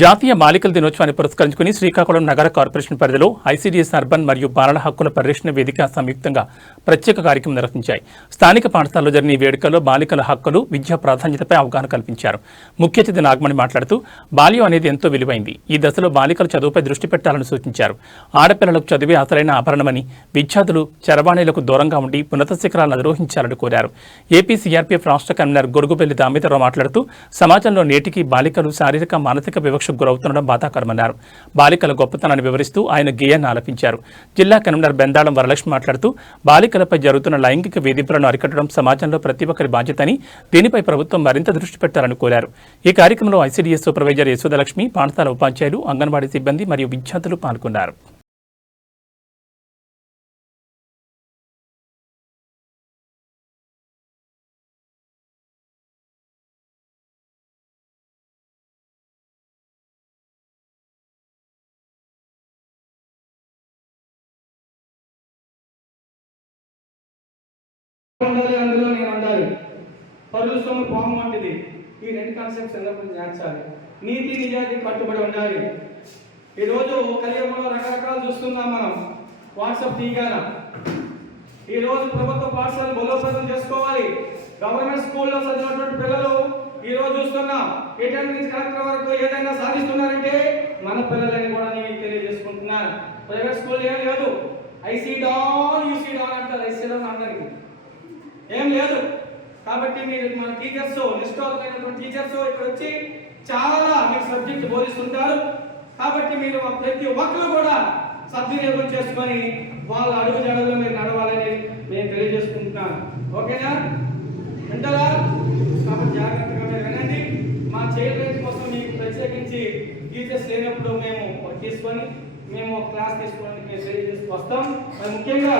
జాతీయ బాలికల దినోత్సవాన్ని పురస్కరించుకుని శ్రీకాకుళం నగర కార్పొరేషన్ పరిధిలో ఐసీడీఎస్ అర్బన్ మరియు బాలల హక్కుల పరిరక్షణ వేదిక సంయుక్తంగా ప్రత్యేక కార్యక్రమం నిర్వహించాయి. స్థానిక పాఠశాలలో జరిగిన ఈ వేడుకల్లో బాలికల హక్కులు విద్యా ప్రాధాన్యతపై అవగాహన కల్పించారు. ముఖ్య అతిథి నాగమణి మాట్లాడుతూ బాల్యం అనేది ఎంతో విలువైంది. ఈ దశలో బాలికల చదువుపై దృష్టి పెట్టాలని సూచించారు. ఆడపిల్లలకు చదివే అసలైన ఆభరణమని విద్యార్థులు చరవాణిలకు దూరంగా ఉండి ఉన్నత శిఖరాలను అధిరోహించాలని కోరారు. ఏపీ సీఆర్పీఎఫ్ రాష్ట్ర కన్వీనర్ గొడుగుబెల్లి దామోదరరావు మాట్లాడుతూ సమాజంలో నేటికి బాలికలు శారీరక మానసిక వివక్షకు గురవుతుండడం బాధాకరమన్నారు. బాలికల గొప్పతనాన్ని వివరిస్తూ ఆయన గేయాన్ని ఆలపించారు. జిల్లా కన్వీనర్ బెందాళం వరలక్ష్మి మాట్లాడుతూ బాలికలపై జరుగుతున్న లైంగిక వేధింపులను అరికట్టడం సమాజంలో ప్రతి ఒక్కరి బాధ్యతని దీనిపై ప్రభుత్వం మరింత దృష్టి పెట్టాలని కోరారు. ఈ కార్యక్రమంలో ఐసీడీఎస్ సూపర్వైజర్ యశోదలక్ష్మి పాఠశాల ఉపాధ్యాయులు అంగన్వాడీ సిబ్బంది మరియు విద్యార్థులు పాల్గొన్నారు. ఉండాలి అందులో నేను ఉండాలి పరుల పాము వంటిది. ఈ రెండు కాన్సెప్ట్స్ ఎల్లప్పుడూ నేర్చాలి నీతి నిజాయితీ కట్టుబడి ఉండాలి. ఈరోజు కలియుగంలో రకరకాలు చూస్తున్నాం మనం. వాట్సాప్ తీయగాల ఈరోజు ప్రభుత్వ పాఠశాలను బలోపేతం చేసుకోవాలి. గవర్నమెంట్ స్కూల్లో చదివినటువంటి పిల్లలు ఈ రోజు చూస్తున్నాం ఎయిటెన్ నుంచి కలెక్టర్ వరకు ఏదైనా సాధిస్తున్నారంటే మన పిల్లలని కూడా నేను తెలియజేసుకుంటున్నాను ప్రైవేట్ స్కూల్ ఏం లేదు. ఐసీ డాన్ యూసీ డాన్ అంటారు. ఐసీ డాన్ అందరికీ. ఏం లేదు. కాబట్టి మీరు మన టీచర్స్ నిష్ఠాతులైనటువంటి టీచర్స్ ఇక్కడ వచ్చి చాలా మీరు సబ్జెక్ట్ బోధిస్తుంటారు. కాబట్టి మీరు ప్రతి ఒక్కరు కూడా సద్వినియోగం చేసుకొని వాళ్ళ అడుగు జడల్లో మీరు నడవాలని నేను తెలియజేసుకుంటున్నాను. ఓకేనా వింటారా? కాబట్టి జాగ్రత్తగా మీరు వినండి. మా చైల్డ్ కోసం మీకు ప్రత్యేకించి టీచర్స్ లేనప్పుడు మేము తీసుకొని మేము క్లాస్ తీసుకోవడానికి మేము తెలియజేసుకు వస్తాం మరి ముఖ్యంగా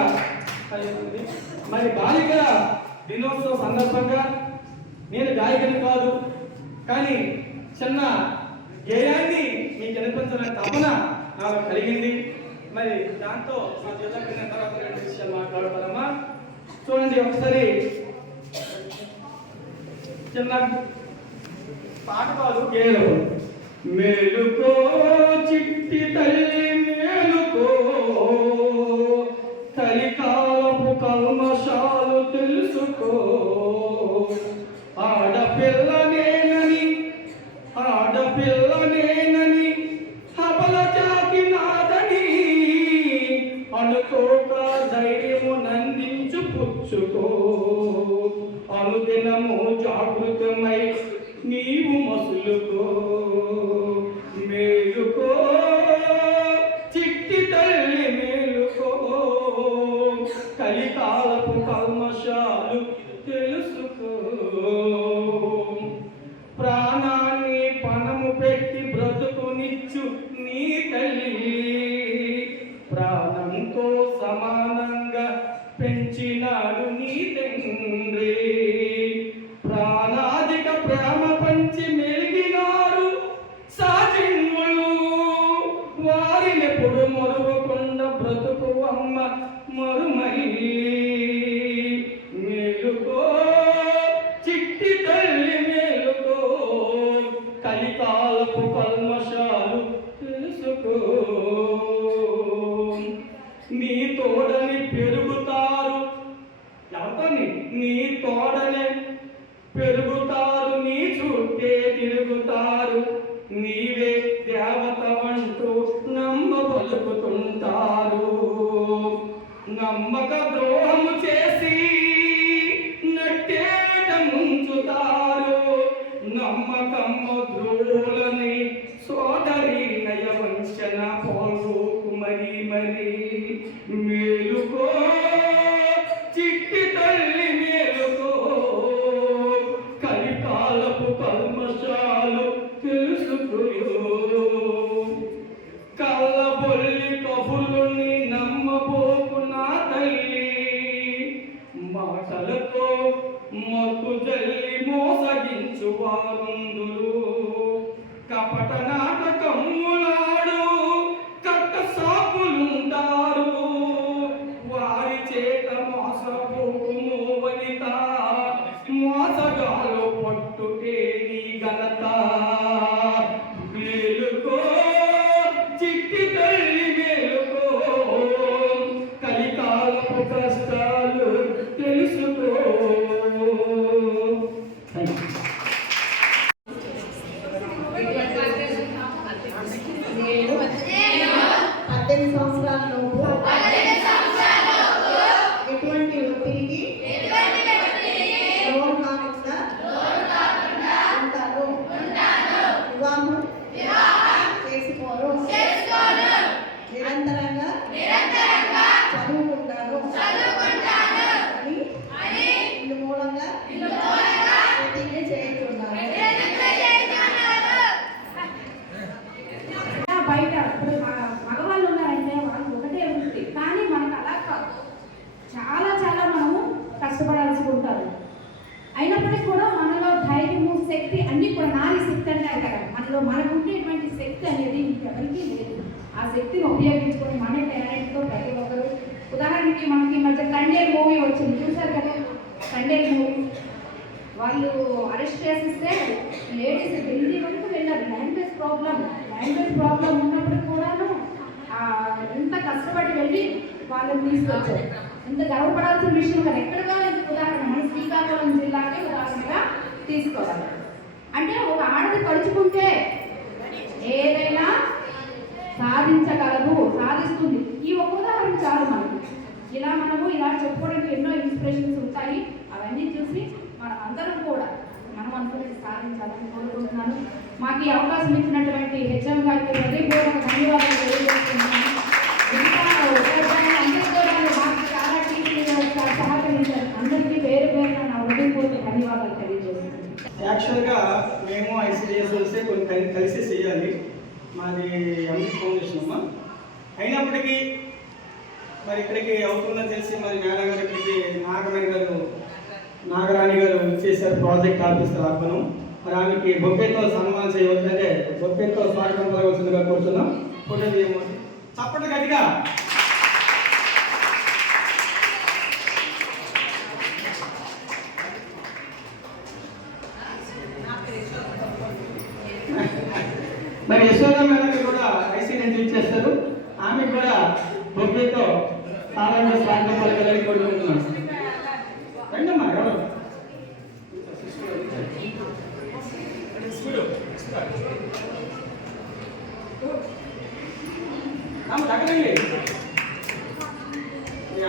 మరి బాలికల దినోత్సవ సందర్భంగా నేను గాయకుని కాదు కానీ చిన్న గేయాన్ని మీకు వినిపించడం తపన నాకు కలిగింది. మరి దాంతో మా జిల్లా కింద తర్వాత రెండు విషయాలు మాట్లాడతారమ్మా చూడండి ఒకసారి. చిన్న పాట కాదు గేయం మేలుకో చిట్టి తల్లి మేలుకో తల్లి ఆడపిల్లనేనని ఆడపిల్లనేనని హబల జాతి నాదని అనుకోక ధైర్యము నందించు పుచ్చుకో. అనుదినము జాగృతమై నీవు మసులుకో. కలికాలపు కల్మషాలు తెలుసుకో. ప్రాణాన్ని పణము పెట్టి బ్రతుకునిచ్చు నీ తల్లి. ప్రాణంతో సమానంగా పెంచినాడు నీ తల్లి. కథలతో మొత్తు జల్లి మోసగించువారందురు. కపట నాటకములాడు ధైర్యము శక్తి అన్నీ కూడా నారీ శక్తి అంటారు కదా. మనలో మనకు ఉండేటువంటి శక్తి అనేది ఇంకెవరికీ లేదు. ఆ శక్తిని ఉపయోగించుకొని మన టాలెంట్తో ప్రతి ఒక్కరు ఉదాహరణకి మనకి మధ్య కండేల్ మూవీ వచ్చింది. చూసారు కదా? కండేల్ మూవీ వాళ్ళు అరెస్ట్ చేసిస్తే లేడీస్ ఢిల్లీ వరకు వెళ్ళారు. లాంగ్వేజ్ ప్రాబ్లం లాంగ్వేజ్ ప్రాబ్లం ఉన్నప్పుడు కూడాను ఎంత కష్టపడి వెళ్ళి వాళ్ళని తీసుకొచ్చారు. ఎంత గర్వపడాల్సిన విషయం కదా ఎక్కడ కావాలి ఉదాహరణ మన శ్రీకాకుళం జిల్లాకే ఉదాహరణగా తీసుకోవాలి. అంటే ఒక ఆడది తలుచుకుంటే ఏదైనా సాధించగలదు సాధిస్తుంది. ఈ ఒక ఉదాహరణ చాలు మనకు. ఇలా మనము ఇలా చెప్పుకోవడానికి ఎన్నో ఇన్స్పిరేషన్స్ ఉంటాయి. అవన్నీ చూసి మనం అందరం కూడా మనం అనుకునేది సాధించాలని కోరుకుంటున్నాను. మాకు ఈ అవకాశం ఇచ్చినటువంటి హెచ్ఎం గారికి హృదయపూర్వక ధన్యవాదాలు తెలియజేస్తున్నాను ఇంకా ఉపాధ్యాయులు అందరూ కూడా మాకు చాలా టీచర్లు సహకరించారు అందరికీ పేరు పేరున నా హృదయపూర్వక ధన్యవాదాలు తెలియజేస్తున్నాను యాక్చువల్గా మేము ఐసీడిఎస్ వస్తే కొన్ని కలిసి చేయాలి. మాది అమృత్ ఫౌండేషన్ అమ్మ. అయినప్పటికీ మరి ఇక్కడికి అవుతుందని తెలిసి మరి మేడం గారు ఇక్కడికి నాగమణి గారు నాగరాణి గారు చేశారు ప్రాజెక్ట్ ఆఫీసర్ ఆపను మరి ఆమెకి బొక్కేతో సన్మానం చేయవద్దంటే బొక్కేతో స్వాగతం కలగవలసిందిగా కోరుతున్నాం ఫోటో తీయము చప్పటి గట్టిగా. మరి యశోద మేడం కూడా ఐసీ నుంచి ఇచ్చేస్తారు ఆమె కూడా బొబ్బేతో సాధారణ స్వాగతం పలకాలని కోరుకుంటున్నాం. రండమ్మా ఎవరు? ఆమె దగ్గరండి. మీ